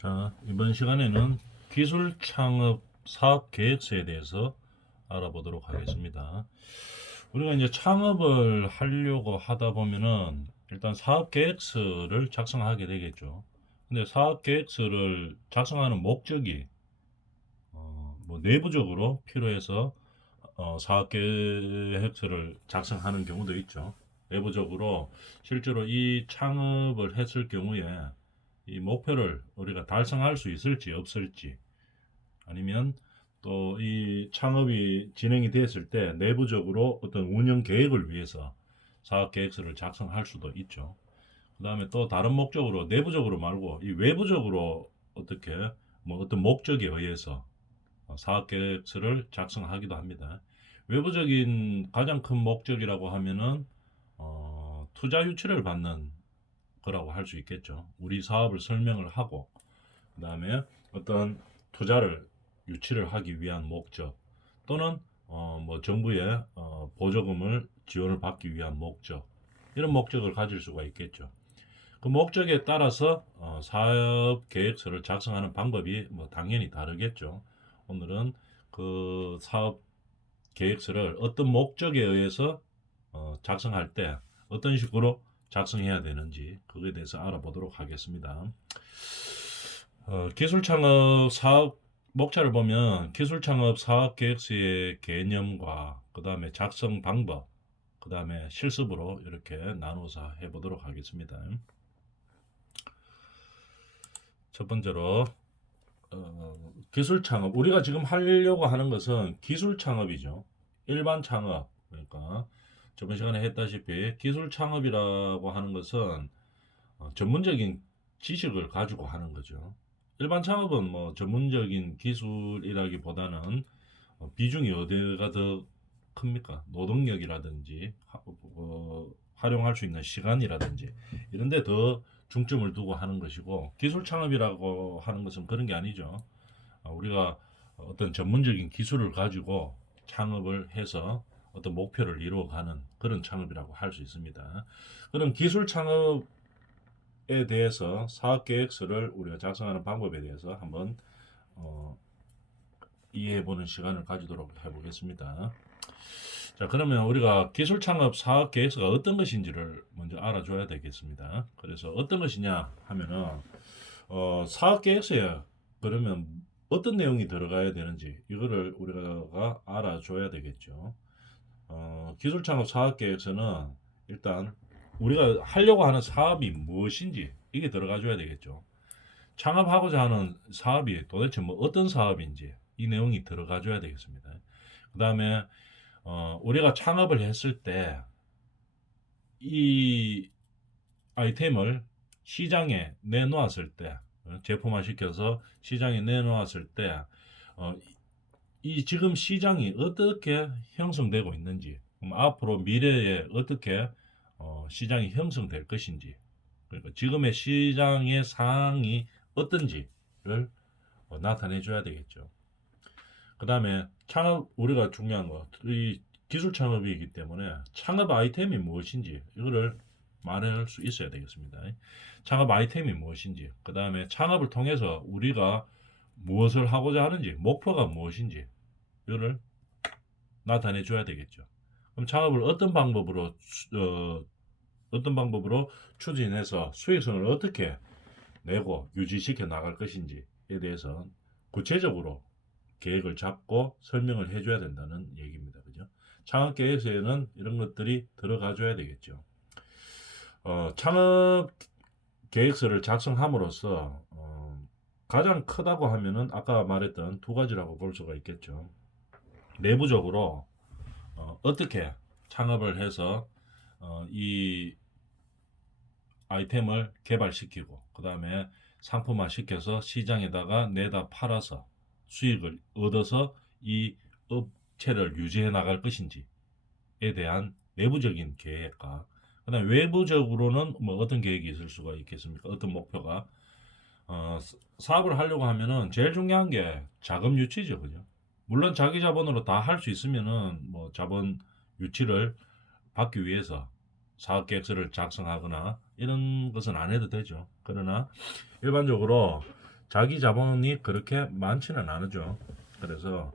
자, 이번 시간에는 기술 창업 사업 계획서에 대해서 알아보도록 하겠습니다. 우리가 이제 창업을 하려고 하다 보면은 일단 사업 계획서를 작성하게 되겠죠. 근데 사업 계획서를 작성하는 목적이 뭐 내부적으로 필요해서 사업 계획서를 작성하는 경우도 있죠. 내부적으로 실제로 이 창업을 했을 경우에 이 목표를 우리가 달성할 수 있을지 없을지, 아니면 또 이 창업이 진행이 됐을 때 내부적으로 어떤 운영 계획을 위해서 사업 계획서를 작성할 수도 있죠. 그 다음에 또 다른 목적으로, 내부적으로 말고 이 외부적으로 어떻게 뭐 어떤 목적에 의해서 사업 계획서를 작성하기도 합니다. 외부적인 가장 큰 목적이라고 하면은 투자 유치를 받는 거라고 할 수 있겠죠. 우리 사업을 설명을 하고, 그 다음에 어떤 투자를 유치를 하기 위한 목적, 또는 뭐 정부의 보조금을 지원을 받기 위한 목적, 이런 목적을 가질 수가 있겠죠. 그 목적에 따라서 사업 계획서를 작성하는 방법이 뭐 당연히 다르겠죠. 오늘은 그 사업 계획서를 어떤 목적에 의해서 작성할 때 어떤 식으로 작성해야 되는지, 그거에 대해서 알아보도록 하겠습니다. 기술 창업 사업 목차를 보면 기술 창업 사업 계획서의 개념과 그 다음에 작성 방법, 그 다음에 실습으로 이렇게 나눠서 해보도록 하겠습니다. 첫 번째로 기술 창업, 우리가 지금 하려고 하는 것은 기술 창업이죠. 일반 창업, 그러니까 저번 시간에 했다시피 기술 창업이라고 하는 것은 전문적인 지식을 가지고 하는 거죠. 일반 창업은 뭐 전문적인 기술이라기보다는 비중이 어디가 더 큽니까? 노동력이라든지 활용할 수 있는 시간이라든지 이런 데 더 중점을 두고 하는 것이고, 기술 창업이라고 하는 것은 그런 게 아니죠. 우리가 어떤 전문적인 기술을 가지고 창업을 해서 어떤 목표를 이루어가는 그런 창업이라고 할 수 있습니다. 그럼 기술 창업에 대해서 사업 계획서를 우리가 작성하는 방법에 대해서 한번 이해해보는 시간을 가지도록 해보겠습니다. 자, 그러면 우리가 기술 창업 사업 계획서가 어떤 것인지를 먼저 알아줘야 되겠습니다. 그래서 어떤 것이냐 하면은 사업 계획서에 그러면 어떤 내용이 들어가야 되는지 이거를 우리가 알아줘야 되겠죠. 기술 창업 사업 계획서는 일단 우리가 하려고 하는 사업이 무엇인지 이게 들어가줘야 되겠죠. 창업하고자 하는 사업이 도대체 뭐 어떤 사업인지 이 내용이 들어가줘야 되겠습니다. 그 다음에 우리가 창업을 했을 때 이 아이템을 시장에 내놓았을 때, 제품화 시켜서 시장에 내놓았을 때 어, 이 지금 시장이 어떻게 형성되고 있는지, 앞으로 미래에 어떻게 시장이 형성될 것인지, 그러니까 지금의 시장의 상황이 어떤지를 나타내 줘야 되겠죠. 그 다음에 창업, 우리가 중요한 거, 이 기술 창업이기 때문에 창업 아이템이 무엇인지 이거를 말할 수 있어야 되겠습니다. 창업 아이템이 무엇인지, 그 다음에 창업을 통해서 우리가 무엇을 하고자 하는지, 목표가 무엇인지 이거를 나타내 줘야 되겠죠. 그럼 창업을 어떤 방법으로 추진해서 수익성을 어떻게 내고 유지시켜 나갈 것인지에 대해서 구체적으로 계획을 잡고 설명을 해줘야 된다는 얘기입니다. 그죠? 창업 계획서에는 이런 것들이 들어가 줘야 되겠죠. 창업 계획서를 작성함으로써 가장 크다고 하면은 아까 말했던 두 가지라고 볼 수가 있겠죠. 내부적으로 어떻게 창업을 해서 이 아이템을 개발시키고 그 다음에 상품화 시켜서 시장에다가 내다 팔아서 수익을 얻어서 이 업체를 유지해 나갈 것인지에 대한 내부적인 계획과, 그 다음에 외부적으로는 뭐 어떤 계획이 있을 수가 있겠습니까? 어떤 목표가 사업을 하려고 하면은 제일 중요한 게 자금 유치죠, 그죠? 물론 자기 자본으로 다 할 수 있으면은 뭐 자본 유치를 받기 위해서 사업 계획서를 작성하거나 이런 것은 안 해도 되죠. 그러나 일반적으로 자기 자본이 그렇게 많지는 않죠. 그래서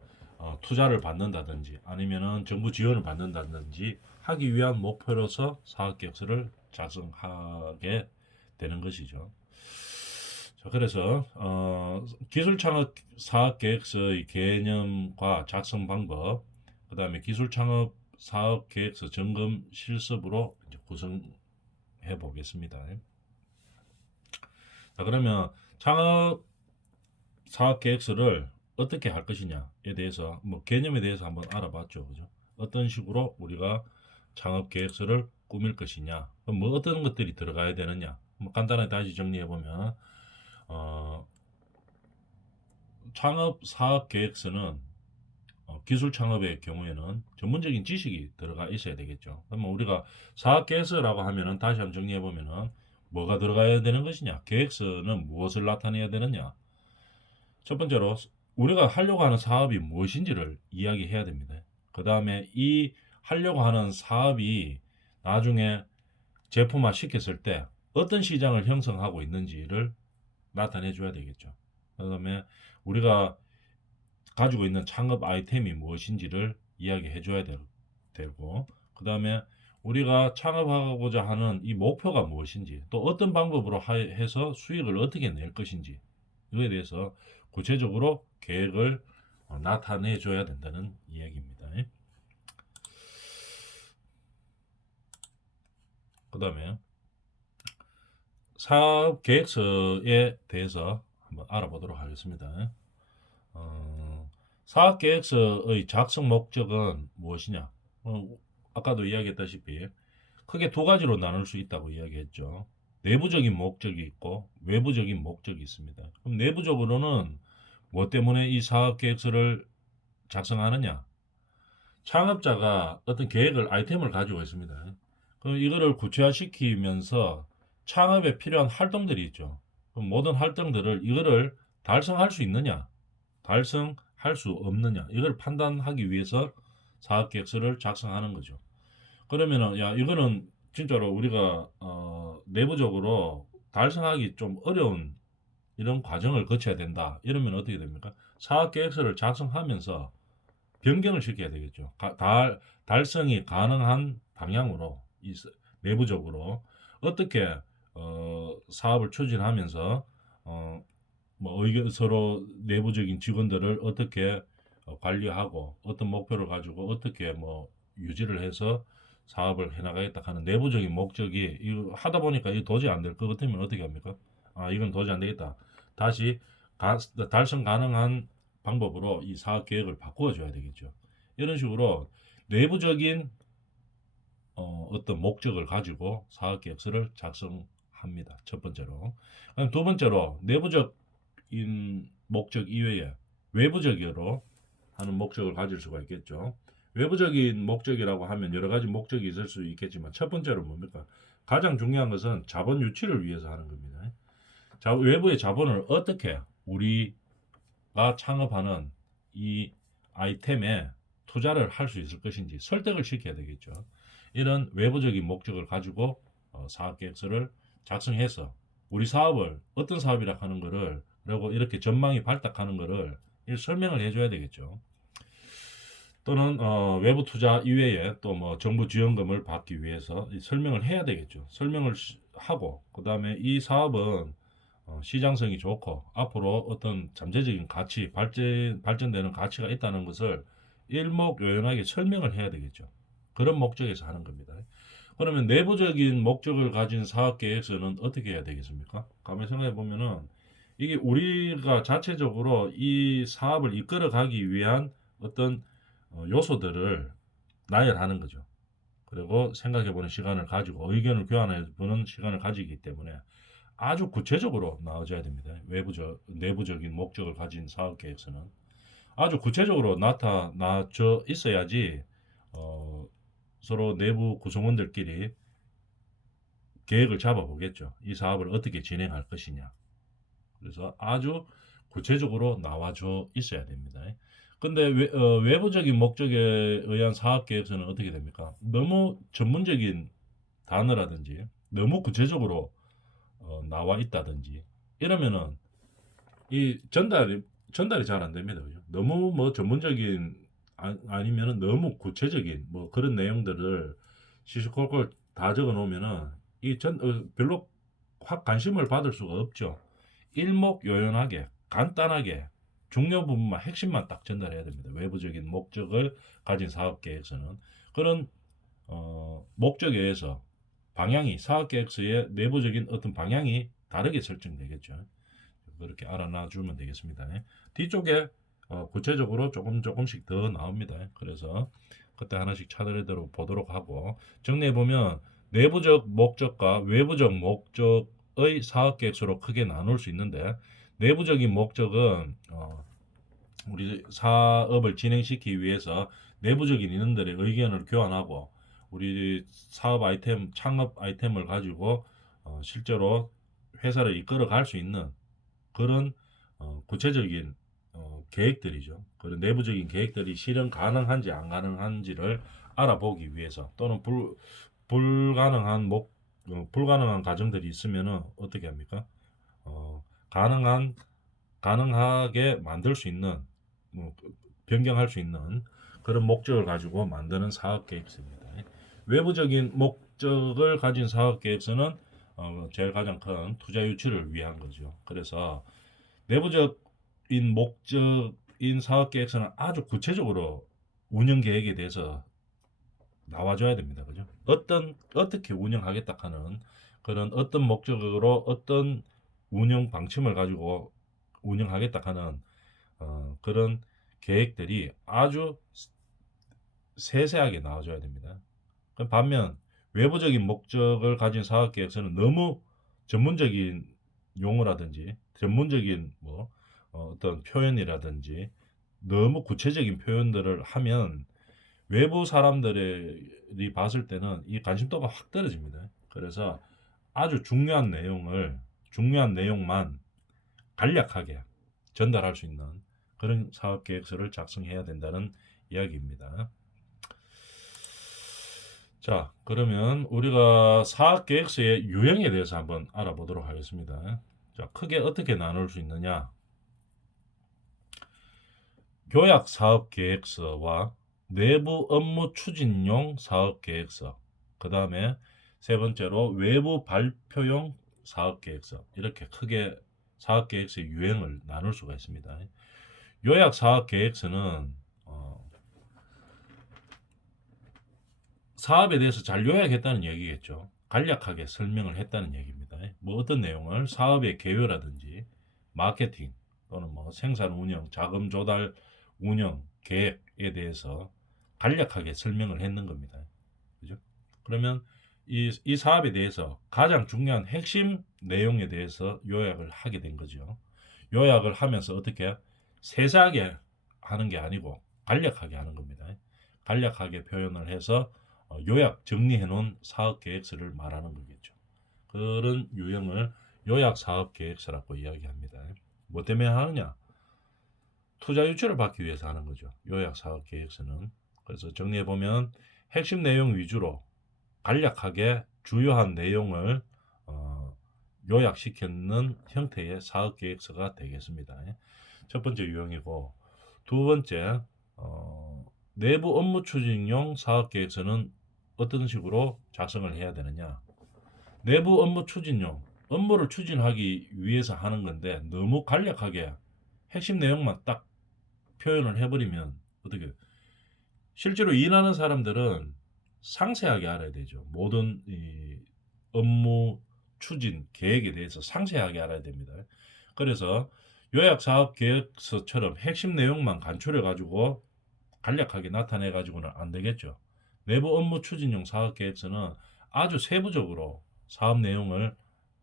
투자를 받는다든지 아니면은 정부 지원을 받는다든지 하기 위한 목표로서 사업계획서를 작성하게 되는 것이죠. 자, 그래서 기술창업 사업계획서의 개념과 작성 방법, 그 다음에 기술창업 사업계획서 점검 실습으로 이제 구성해 보겠습니다. 자, 그러면 창업 사업계획서를 어떻게 할 것이냐에 대해서 뭐 개념에 대해서 한번 알아봤죠. 그죠? 어떤 식으로 우리가 창업 계획서를 꾸밀 것이냐, 그럼 뭐 어떤 것들이 들어가야 되느냐, 뭐 간단하게 다시 정리해 보면 창업 사업 계획서는 기술 창업의 경우에는 전문적인 지식이 들어가 있어야 되겠죠. 그러면 우리가 사업 계획서라고 하면은 다시 한번 정리해 보면은 뭐가 들어가야 되는 것이냐, 계획서는 무엇을 나타내야 되느냐. 첫 번째로 우리가 하려고 하는 사업이 무엇인지를 이야기해야 됩니다. 그 다음에 이 하려고 하는 사업이 나중에 제품화 시켰을 때 어떤 시장을 형성하고 있는지를 나타내 줘야 되겠죠. 그 다음에 우리가 가지고 있는 창업 아이템이 무엇인지를 이야기해 줘야 되고, 그 다음에 우리가 창업하고자 하는 이 목표가 무엇인지, 또 어떤 방법으로 해서 수익을 어떻게 낼 것인지, 이거에 대해서 구체적으로 계획을 나타내 줘야 된다는 이야기입니다. 그 다음에 사업 계획서에 대해서 한번 알아보도록 하겠습니다. 사업 계획서의 작성 목적은 무엇이냐? 아까도 이야기했다시피 크게 두 가지로 나눌 수 있다고 이야기했죠. 내부적인 목적이 있고 외부적인 목적이 있습니다. 그럼 내부적으로는 뭐 때문에 이 사업 계획서를 작성하느냐? 창업자가 어떤 계획을 아이템을 가지고 있습니다. 그럼 이거를 구체화시키면서 창업에 필요한 활동들이 있죠. 그럼 모든 활동들을 이거를 달성할 수 있느냐, 달성할 수 없느냐, 이걸 판단하기 위해서 사업계획서를 작성하는 거죠. 그러면은 야 이거는 진짜로 우리가 내부적으로 달성하기 좀 어려운 이런 과정을 거쳐야 된다. 이러면 어떻게 됩니까? 사업계획서를 작성하면서 변경을 시켜야 되겠죠. 달성이 가능한 방향으로 내부적으로 어떻게 사업을 추진하면서 뭐 서로 내부적인 직원들을 어떻게 관리하고 어떤 목표를 가지고 어떻게 뭐 유지를 해서 사업을 해나가겠다 하는 내부적인 목적이 이거 하다 보니까 이거 도저히 안 될 것 같으면 어떻게 합니까? 아 이건 도저히 안 되겠다. 다시 달성 가능한 방법으로 이 사업 계획을 바꾸어 줘야 되겠죠. 이런 식으로 내부적인 어떤 목적을 가지고 사업 계획서를 작성합니다. 첫 번째로. 그럼 두 번째로 내부적인 목적 이외에 외부적으로 하는 목적을 가질 수가 있겠죠. 외부적인 목적이라고 하면 여러 가지 목적이 있을 수 있겠지만 첫 번째로 뭡니까? 가장 중요한 것은 자본 유치를 위해서 하는 겁니다. 외부의 자본을 어떻게 우리가 창업하는 이 아이템에 투자를 할 수 있을 것인지 설득을 시켜야 되겠죠. 이런 외부적인 목적을 가지고 사업계획서를 작성해서 우리 사업을 어떤 사업이라 하는 거를 그리고 이렇게 전망이 발탁하는 거를 설명을 해줘야 되겠죠. 또는 외부 투자 이외에 또 뭐 정부 지원금을 받기 위해서 설명을 해야 되겠죠. 설명을 하고 그 다음에 이 사업은 시장성이 좋고 앞으로 어떤 잠재적인 가치 발전되는 가치가 있다는 것을 일목요연하게 설명을 해야 되겠죠. 그런 목적에서 하는 겁니다. 그러면 내부적인 목적을 가진 사업 계획서는 어떻게 해야 되겠습니까? 가만히 생각해 보면은 이게 우리가 자체적으로 이 사업을 이끌어 가기 위한 어떤 요소들을 나열하는 거죠. 그리고 생각해 보는 시간을 가지고 의견을 교환해 보는 시간을 가지기 때문에 아주 구체적으로 나와줘야 됩니다. 내부적인 목적을 가진 사업 계획서는 아주 구체적으로 나타나져 있어야지 서로 내부 구성원들끼리 계획을 잡아보겠죠. 이 사업을 어떻게 진행할 것이냐. 그래서 아주 구체적으로 나와져 있어야 됩니다. 근데 외부적인 목적에 의한 사업 계획서는 어떻게 됩니까? 너무 전문적인 단어라든지 너무 구체적으로 나와 있다든지 이러면은 이 전달이 잘 안 됩니다. 그죠? 너무 뭐 전문적인 아니면은 너무 구체적인 뭐 그런 내용들을 시시콜콜 다 적어 놓으면은 별로 확 관심을 받을 수가 없죠. 일목요연하게 간단하게 중요 부분만 핵심만 딱 전달해야 됩니다. 외부적인 목적을 가진 사업 계획서는 그런 목적에 의해서 방향이 사업 계획서의 내부적인 어떤 방향이 다르게 설정되겠죠. 그렇게 알아놔 주면 되겠습니다. 뒤쪽에 구체적으로 조금씩 더 나옵니다. 그래서 그때 하나씩 차례대로 보도록 하고 정리해 보면 내부적 목적과 외부적 목적의 사업 계획서로 크게 나눌 수 있는데 내부적인 목적은 우리 사업을 진행시키기 위해서 내부적인 인원들의 의견을 교환하고 우리 사업 아이템, 창업 아이템을 가지고 실제로 회사를 이끌어 갈 수 있는 그런 구체적인 계획들이죠. 그런 내부적인 계획들이 실현 가능한지 안 가능한지를 알아보기 위해서 또는 불가능한 과정들이 있으면은 어떻게 합니까? 가능한 가능하게 만들 수 있는 뭐, 변경할 수 있는 그런 목적을 가지고 만드는 사업 계획서입니다. 외부적인 목적을 가진 사업 계획서는 제일 가장 큰 투자 유치를 위한 거죠. 그래서 내부적인 목적인 사업 계획서는 아주 구체적으로 운영 계획에 대해서 나와줘야 됩니다. 그죠? 어떻게 운영하겠다 하는 그런 어떤 목적으로 어떤 운영 방침을 가지고 운영하겠다 하는 그런 계획들이 아주 세세하게 나와줘야 됩니다. 반면 외부적인 목적을 가진 사업 계획서는 너무 전문적인 용어라든지 전문적인 뭐 어떤 표현이라든지 너무 구체적인 표현들을 하면 외부 사람들이 봤을 때는 이 관심도가 확 떨어집니다. 그래서 아주 중요한 내용만 간략하게 전달할 수 있는 그런 사업 계획서를 작성해야 된다는 이야기입니다. 자, 그러면 우리가 사업 계획서의 유형에 대해서 한번 알아보도록 하겠습니다. 자, 크게 어떻게 나눌 수 있느냐? 요약 사업 계획서와 내부 업무 추진용 사업 계획서, 그 다음에 세 번째로 외부 발표용 사업 계획서, 이렇게 크게 사업 계획서의 유형을 나눌 수가 있습니다. 요약 사업 계획서는 사업에 대해서 잘 요약했다는 얘기겠죠. 간략하게 설명을 했다는 얘기입니다. 뭐 어떤 내용을 사업의 개요라든지 마케팅 또는 뭐 생산 운영, 자금 조달 운영 계획에 대해서 간략하게 설명을 했는 겁니다. 그죠? 그러면 이 사업에 대해서 가장 중요한 핵심 내용에 대해서 요약을 하게 된 거죠. 요약을 하면서 어떻게 세세하게 하는 게 아니고 간략하게 하는 겁니다. 간략하게 표현을 해서 요약 정리해 놓은 사업 계획서를 말하는 거겠죠. 그런 유형을 요약 사업 계획서라고 이야기합니다. 뭐 때문에 하느냐? 투자 유치를 받기 위해서 하는 거죠. 요약 사업 계획서는. 그래서 정리해 보면 핵심 내용 위주로 간략하게 주요한 내용을 요약시키는 형태의 사업 계획서가 되겠습니다. 첫 번째 유형이고 두 번째 내부 업무 추진용 사업 계획서는 어떤 식으로 작성을 해야 되느냐? 내부 업무 추진용 업무를 추진하기 위해서 하는 건데 너무 간략하게 핵심 내용만 딱 표현을 해버리면 어떻게 실제로 일하는 사람들은 상세하게 알아야 되죠. 모든 이 업무 추진 계획에 대해서 상세하게 알아야 됩니다. 그래서 요약 사업 계획서처럼 핵심 내용만 간추려 가지고 간략하게 나타내 가지고는 안 되겠죠. 내부 업무 추진용 사업 계획서는 아주 세부적으로 사업 내용을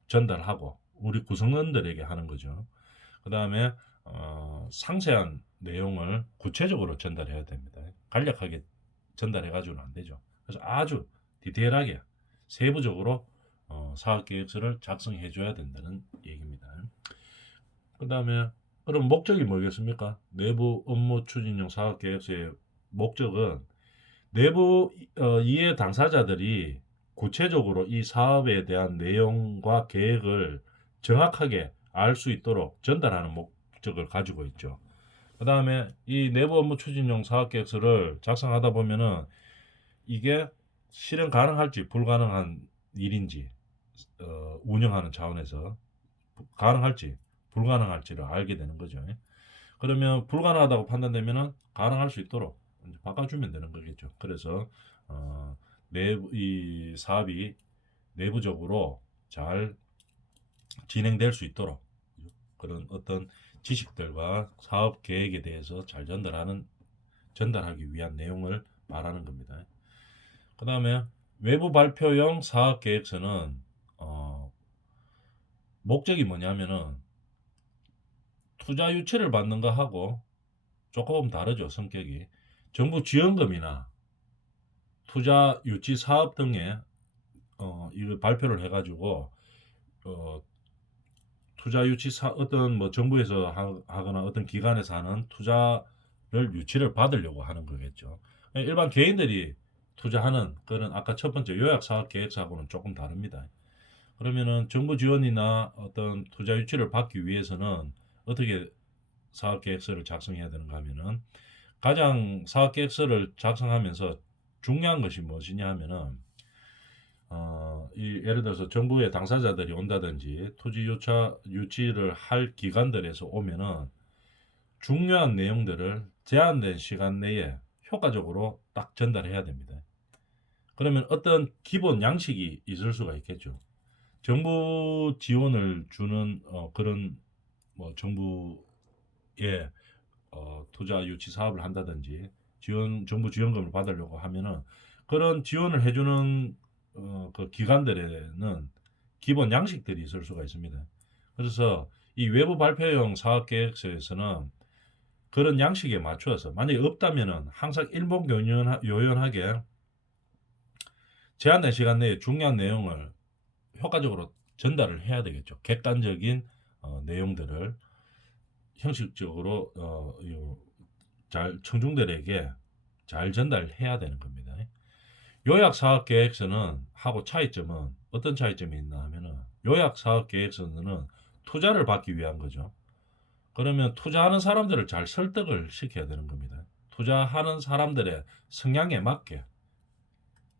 전달하고 우리 구성원들에게 하는 거죠. 그 다음에 상세한 내용을 구체적으로 전달해야 됩니다. 간략하게 전달해 가지고는 안 되죠. 그래서 아주 디테일하게 세부적으로 사업 계획서를 작성해 줘야 된다는 얘기입니다. 그 다음에 그럼 목적이 뭐겠습니까? 내부 업무 추진용 사업 계획서의 목적은 내부 이해 당사자들이 구체적으로 이 사업에 대한 내용과 계획을 정확하게 알 수 있도록 전달하는 목적을 가지고 있죠. 그 다음에 이 내부 업무 추진용 사업계획서를 작성하다 보면은 이게 실현 가능할지 불가능한 일인지 운영하는 차원에서 가능할지 불가능할지를 알게 되는 거죠. 그러면 불가능하다고 판단되면은 가능할 수 있도록 이제 바꿔주면 되는 거겠죠. 그래서 내부 이 사업이 내부적으로 잘 진행될 수 있도록 그런 어떤 지식들과 사업 계획에 대해서 잘 전달하기 위한 내용을 말하는 겁니다. 그 다음에 외부 발표용 사업 계획서는 목적이 뭐냐면은 투자 유치를 받는 거 하고 조금 다르죠. 성격이 정부 지원금이나 투자 유치 사업 등에 이거 발표를 해가지고 투자 유치 어떤 뭐 정부에서 하거나 어떤 기관에서 하는 투자를 유치를 받으려고 하는 거겠죠. 일반 개인들이 투자하는 그런 아까 첫 번째 요약 사업 계획서하고는 조금 다릅니다. 그러면은 정부 지원이나 어떤 투자 유치를 받기 위해서는 어떻게 사업 계획서를 작성해야 되는가 하면은 가장 사업 계획서를 작성하면서 중요한 것이 무엇이냐 하면은 예를 들어서 정부의 당사자들이 온다든지 토지 유치를 할 기관들에서 오면은 중요한 내용들을 제한된 시간 내에 효과적으로 딱 전달해야 됩니다. 그러면 어떤 기본 양식이 있을 수가 있겠죠. 정부 지원을 주는 그런 뭐 정부의 투자 유치 사업을 한다든지 정부 지원금을 받으려고 하면은 그런 지원을 해주는 그 기관들에는 기본 양식들이 있을 수가 있습니다. 그래서 이 외부 발표용 사업계획서에서는 그런 양식에 맞추어서 만약에 없다면은 항상 일목요연하게 제한된 시간 내에 중요한 내용을 효과적으로 전달을 해야 되겠죠. 객관적인 내용들을 형식적으로 잘 청중들에게 잘 전달해야 되는 겁니다. 요약 사업 계획서는 하고 차이점은 어떤 차이점이 있나 하면은 요약 사업 계획서는 투자를 받기 위한 거죠. 그러면 투자하는 사람들을 잘 설득을 시켜야 되는 겁니다. 투자하는 사람들의 성향에 맞게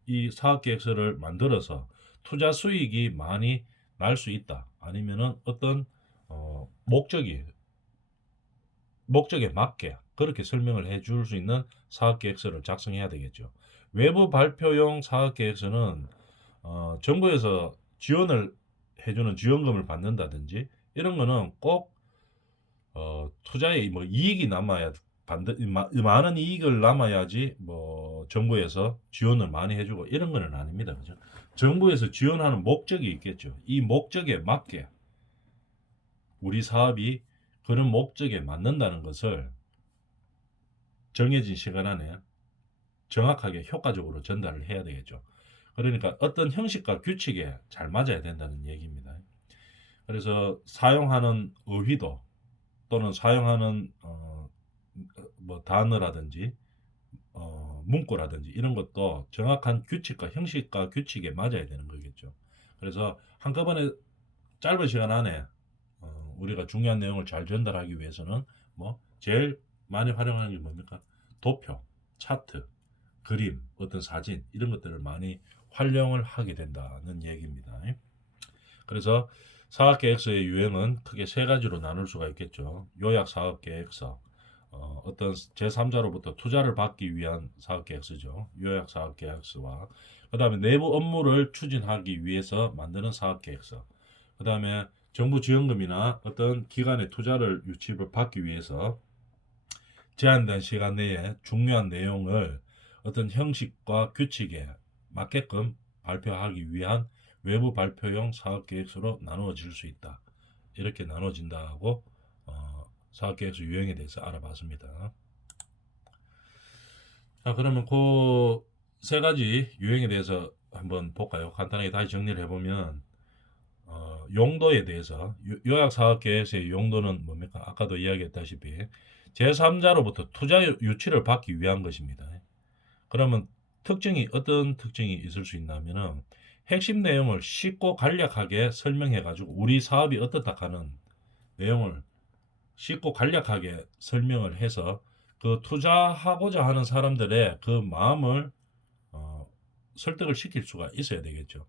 이 사업 계획서를 만들어서 투자 수익이 많이 날 수 있다. 아니면은 어떤 목적에 맞게 그렇게 설명을 해줄 수 있는 사업계획서를 작성해야 되겠죠. 외부 발표용 사업계획서는 정부에서 지원을 해주는 지원금을 받는다든지 이런 거는 꼭 투자에 뭐 이익이 남아야 많은 이익을 남아야지 뭐 정부에서 지원을 많이 해주고 이런 거는 아닙니다. 그죠? 정부에서 지원하는 목적이 있겠죠. 이 목적에 맞게 우리 사업이 그런 목적에 맞는다는 것을 정해진 시간 안에 정확하게 효과적으로 전달을 해야 되겠죠. 그러니까 어떤 형식과 규칙에 잘 맞아야 된다는 얘기입니다. 그래서 사용하는 어휘도 또는 사용하는 뭐 단어라든지 문구라든지 이런 것도 정확한 규칙과 형식과 규칙에 맞아야 되는 거겠죠. 그래서 한꺼번에 짧은 시간 안에 우리가 중요한 내용을 잘 전달하기 위해서는 뭐 제일 많이 활용하는 게 뭡니까? 도표, 차트, 그림, 어떤 사진 이런 것들을 많이 활용을 하게 된다는 얘기입니다. 그래서 사업계획서의 유형은 크게 세 가지로 나눌 수가 있겠죠. 요약 사업계획서, 어떤 제3자로부터 투자를 받기 위한 사업계획서죠. 요약 사업계획서와 그 다음에 내부 업무를 추진하기 위해서 만드는 사업계획서, 그 다음에 정부 지원금이나 어떤 기관의 투자를 유치를 받기 위해서 제한된 시간 내에 중요한 내용을 어떤 형식과 규칙에 맞게끔 발표하기 위한 외부 발표용 사업계획서로 나누어질 수 있다. 이렇게 나눠진다고 사업계획서 유형에 대해서 알아봤습니다. 자, 그러면 그 세 가지 유형에 대해서 한번 볼까요? 간단하게 다시 정리를 해보면 용도에 대해서 요약 사업계획서의 용도는 뭡니까? 아까도 이야기했다시피 제3자로부터 투자 유치를 받기 위한 것입니다. 그러면 어떤 특징이 있을 수 있냐면은 핵심 내용을 쉽고 간략하게 설명해 가지고 우리 사업이 어떻다 하는 내용을 쉽고 간략하게 설명을 해서 그 투자하고자 하는 사람들의 그 마음을 설득을 시킬 수가 있어야 되겠죠.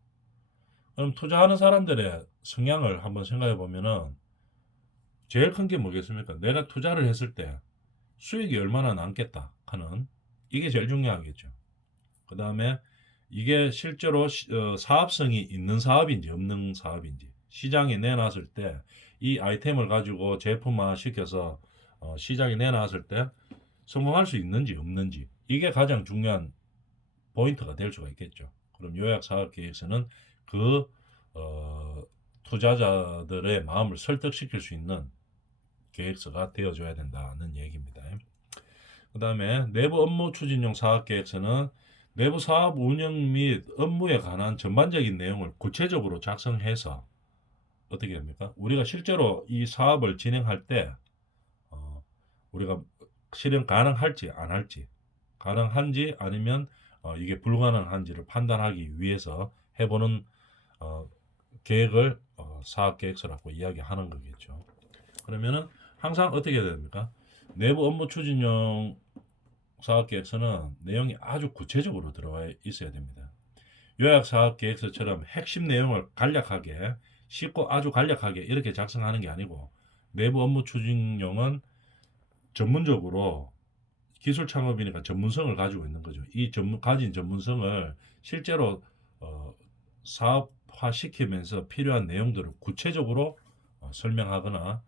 그럼 투자하는 사람들의 성향을 한번 생각해 보면은 제일 큰 게 뭐겠습니까? 내가 투자를 했을 때 수익이 얼마나 남겠다 하는 이게 제일 중요하겠죠. 그 다음에 이게 실제로 사업성이 있는 사업인지 없는 사업인지 시장에 내놨을 때 이 아이템을 가지고 제품화 시켜서 시장에 내놨을 때 성공할 수 있는지 없는지 이게 가장 중요한 포인트가 될 수가 있겠죠. 그럼 요약사업계획서는 그 투자자들의 마음을 설득시킬 수 있는 계획서가 되어줘야 된다는 얘기입니다. 그 다음에 내부 업무 추진용 사업계획서는 내부 사업 운영 및 업무에 관한 전반적인 내용을 구체적으로 작성해서 어떻게 됩니까? 우리가 실제로 이 사업을 진행할 때 우리가 실현 가능할지 안 할지 가능한지 아니면 이게 불가능한지를 판단하기 위해서 해보는 계획을 사업계획서라고 이야기하는 거겠죠. 그러면은 항상 어떻게 해야 됩니까? 내부 업무 추진용 사업계획서는 내용이 아주 구체적으로 들어와 있어야 됩니다. 요약사업계획서처럼 핵심 내용을 간략하게 쉽고 아주 간략하게 이렇게 작성하는 게 아니고 내부 업무 추진용은 전문적으로 기술 창업이니까 전문성을 가지고 있는 거죠. 이 가진 전문성을 실제로 사업화 시키면서 필요한 내용들을 구체적으로 설명하거나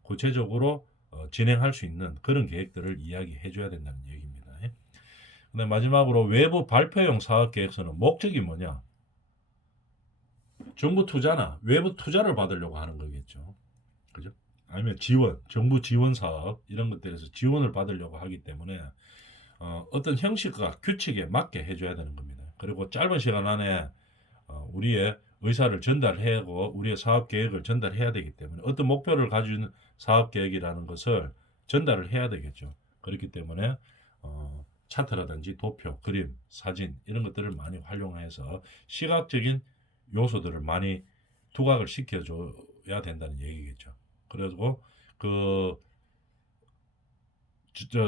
구체적으로 진행할 수 있는 그런 계획들을 이야기해 줘야 된다는 얘기입니다. 그다음 마지막으로 외부 발표용 사업계획서는 목적이 뭐냐? 정부 투자나 외부 투자를 받으려고 하는 거겠죠. 그죠? 아니면 지원, 정부 지원 사업 이런 것들에서 지원을 받으려고 하기 때문에 어떤 형식과 규칙에 맞게 해줘야 되는 겁니다. 그리고 짧은 시간 안에 우리의 의사를 전달하고 우리의 사업 계획을 전달해야 되기 때문에 어떤 목표를 가진 사업 계획이라는 것을 전달을 해야 되겠죠. 그렇기 때문에 차트라든지 도표, 그림, 사진 이런 것들을 많이 활용해서 시각적인 요소들을 많이 두각을 시켜줘야 된다는 얘기겠죠. 그리고 그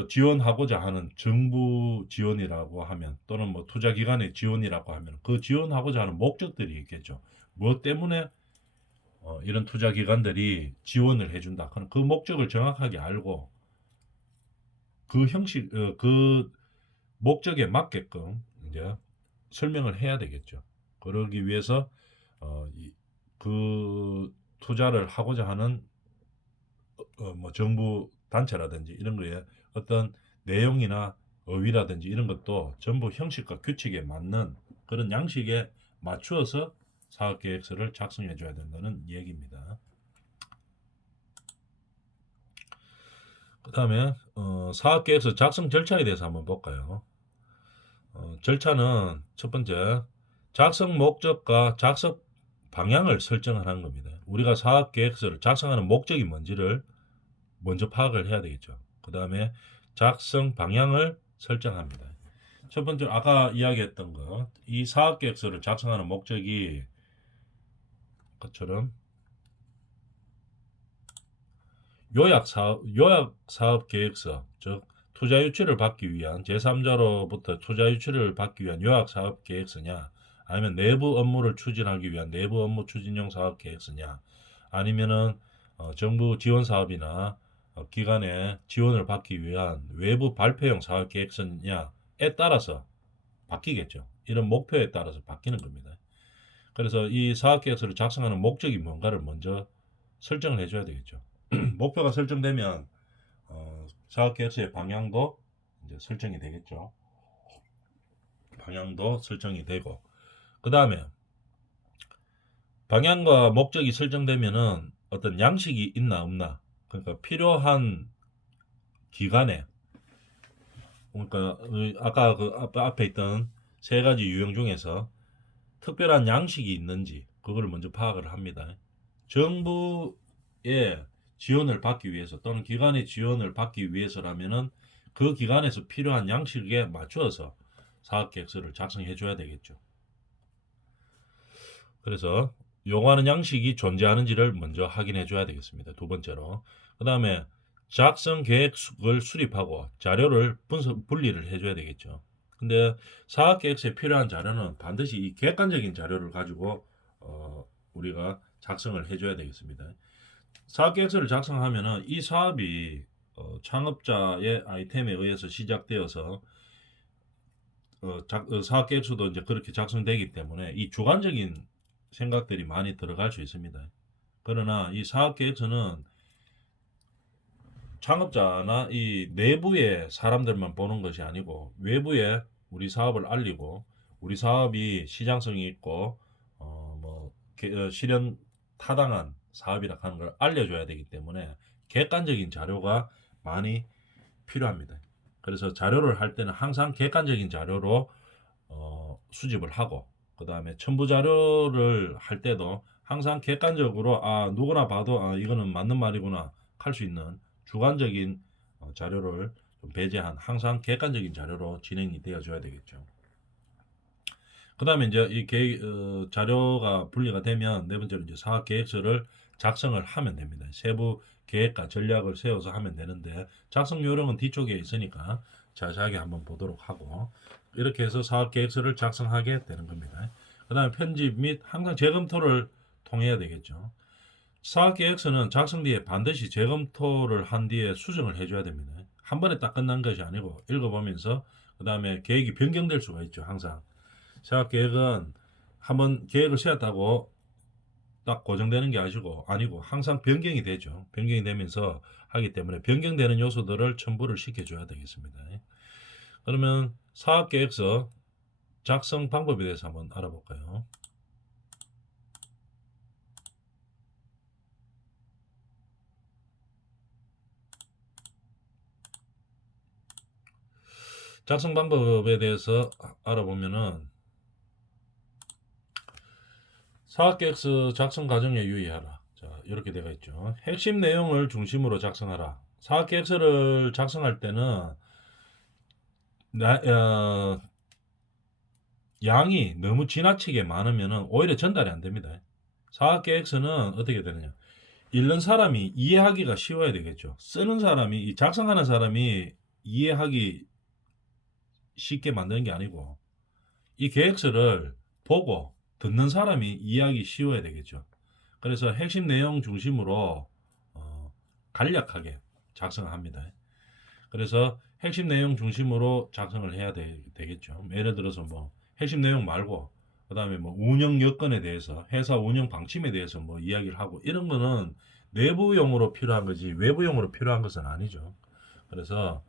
지원하고자 하는 정부 지원이라고 하면 또는 뭐 투자기관의 지원이라고 하면 그 지원하고자 하는 목적들이 있겠죠. 무엇 때문에 이런 투자기관들이 지원을 해준다. 그럼 그 목적을 정확하게 알고 그 형식, 그 목적에 맞게끔 이제 설명을 해야 되겠죠. 그러기 위해서 그 투자를 하고자 하는 뭐 정부 단체라든지 이런 거에 어떤 내용이나 어휘라든지 이런 것도 전부 형식과 규칙에 맞는 그런 양식에 맞추어서 사업계획서를 작성해 줘야 된다는 얘기입니다. 그 다음에 사업계획서 작성 절차에 대해서 한번 볼까요? 절차는 첫 번째 작성 목적과 작성 방향을 설정하는 겁니다. 우리가 사업계획서를 작성하는 목적이 뭔지를 먼저 파악을 해야 되겠죠. 그 다음에 작성 방향을 설정합니다. 첫 번째 아까 이야기했던 거, 이 사업계획서를 작성하는 목적이 것처럼 요약사업계획서, 즉 투자 유치를 받기 위한 제3자로부터 투자 유치를 받기 위한 요약사업계획서냐, 아니면 내부 업무를 추진하기 위한 내부 업무 추진용 사업계획서냐, 아니면은 정부 지원 사업이나 기관의 지원을 받기 위한 외부 발표용 사업계획서냐에 따라서 바뀌겠죠. 이런 목표에 따라서 바뀌는 겁니다. 그래서 이 사업계획서를 작성하는 목적이 뭔가를 먼저 설정을 해줘야 되겠죠. 목표가 설정되면 사업계획서의 방향도 이제 설정이 되겠죠. 방향도 설정이 되고 그 다음에 방향과 목적이 설정되면은 어떤 양식이 있나 없나 그러니까 필요한 기간에 그러니까 아까 그 앞에 있던 세 가지 유형 중에서 특별한 양식이 있는지 그걸 먼저 파악을 합니다. 정부의 지원을 받기 위해서 또는 기관의 지원을 받기 위해서라면은 그 기관에서 필요한 양식에 맞추어서 사업계획서를 작성해 줘야 되겠죠. 그래서 요구하는 양식이 존재하는지를 먼저 확인해 줘야 되겠습니다. 두 번째로. 그 다음에 작성 계획을 수립하고 자료를 분리를 해줘야 되겠죠. 근데 사업계획서에 필요한 자료는 반드시 이 객관적인 자료를 가지고 우리가 작성을 해줘야 되겠습니다. 사업계획서를 작성하면은 이 사업이 창업자의 아이템에 의해서 시작되어서 사업계획서도 이제 그렇게 작성되기 때문에 이 주관적인 생각들이 많이 들어갈 수 있습니다. 그러나 이 사업계획서는 창업자나 이 내부의 사람들만 보는 것이 아니고 외부에 우리 사업을 알리고 우리 사업이 시장성이 있고 실현 타당한 사업이라 하는 걸 알려줘야 되기 때문에 객관적인 자료가 많이 필요합니다. 그래서 자료를 할 때는 항상 객관적인 자료로 수집을 하고 그 다음에 첨부 자료를 할 때도 항상 객관적으로 누구나 봐도 이거는 맞는 말이구나 할 수 있는 주관적인 자료를 좀 배제한 항상 객관적인 자료로 진행이 되어줘야 되겠죠. 그 다음에 이제 이 자료가 분리가 되면 네 번째로 이제 사업 계획서를 작성을 하면 됩니다. 세부 계획과 전략을 세워서 하면 되는데 작성 요령은 뒤쪽에 있으니까 자세하게 한번 보도록 하고 이렇게 해서 사업 계획서를 작성하게 되는 겁니다. 그 다음에 편집 및 항상 재검토를 통해야 되겠죠. 사업 계획서는 작성 뒤에 반드시 재검토를 한 뒤에 수정을 해줘야 됩니다. 한 번에 딱 끝난 것이 아니고 읽어보면서 그 다음에 계획이 변경될 수가 있죠. 항상 사업 계획은 한번 계획을 세웠다고 딱 고정되는 게 아니고 항상 변경이 되죠. 변경이 되면서 하기 때문에 변경되는 요소들을 첨부를 시켜줘야 되겠습니다. 그러면 사업계획서 작성 방법에 대해서 한번 알아볼까요? 작성 방법에 대해서 알아보면은 사업계획서 작성 과정에 유의하라. 자, 이렇게 되어 있죠. 핵심 내용을 중심으로 작성하라. 사업계획서를 작성할 때는 양이 너무 지나치게 많으면 오히려 전달이 안 됩니다. 사업계획서는 어떻게 되느냐. 읽는 사람이 이해하기가 쉬워야 되겠죠. 쓰는 사람이, 이 작성하는 사람이 이해하기 쉽게 만드는 게 아니고, 이 계획서를 보고 듣는 사람이 이해하기 쉬워야 되겠죠. 그래서 핵심 내용 중심으로 간략하게 작성합니다. 그래서 핵심 내용 중심으로 작성을 해야 되겠죠. 예를 들어서 뭐 핵심 내용 말고 그 다음에 뭐 운영 여건에 대해서 회사 운영 방침에 대해서 뭐 이야기를 하고 이런 거는 내부용으로 필요한 거지 외부용으로 필요한 것은 아니죠. 그래서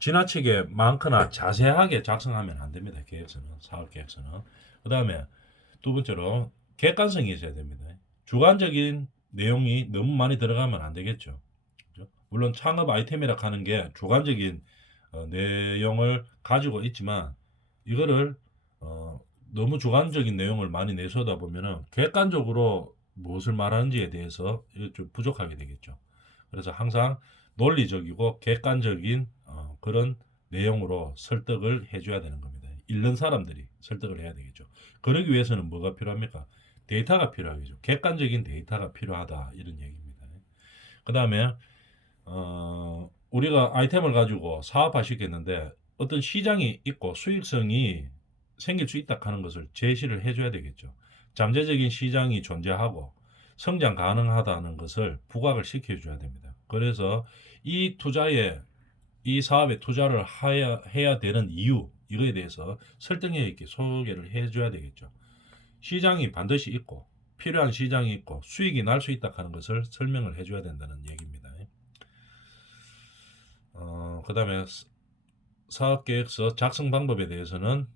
지나치게 많거나 자세하게 작성하면 안 됩니다. 계획서는 사업 계획서는. 그 다음에 두 번째로 객관성이 있어야 됩니다. 주관적인 내용이 너무 많이 들어가면 안 되겠죠. 그죠? 물론 창업 아이템이라 하는 게 주관적인 내용을 가지고 있지만 이거를 너무 주관적인 내용을 많이 내쏟아 보면은 객관적으로 무엇을 말하는지에 대해서 좀 부족하게 되겠죠. 그래서 항상 논리적이고 객관적인 그런 내용으로 설득을 해줘야 되는 겁니다. 읽는 사람들이 설득을 해야 되겠죠. 그러기 위해서는 뭐가 필요합니까? 데이터가 필요하겠죠. 객관적인 데이터가 필요하다 이런 얘기입니다. 그 다음에 우리가 아이템을 가지고 사업화시켰는데 어떤 시장이 있고 수익성이 생길 수 있다 하는 것을 제시를 해줘야 되겠죠. 잠재적인 시장이 존재하고 성장 가능하다는 것을 부각을 시켜줘야 됩니다. 그래서 이 사업에 투자를 해야 되는 이유, 이거에 대해서 설득력 있게 소개를 해줘야 되겠죠. 시장이 반드시 있고 필요한 시장이 있고 수익이 날 수 있다 하는 것을 설명을 해줘야 된다는 얘기입니다. 그 다음에 사업계획서 작성 방법에 대해서는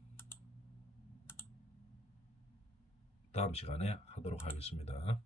다음 시간에 하도록 하겠습니다.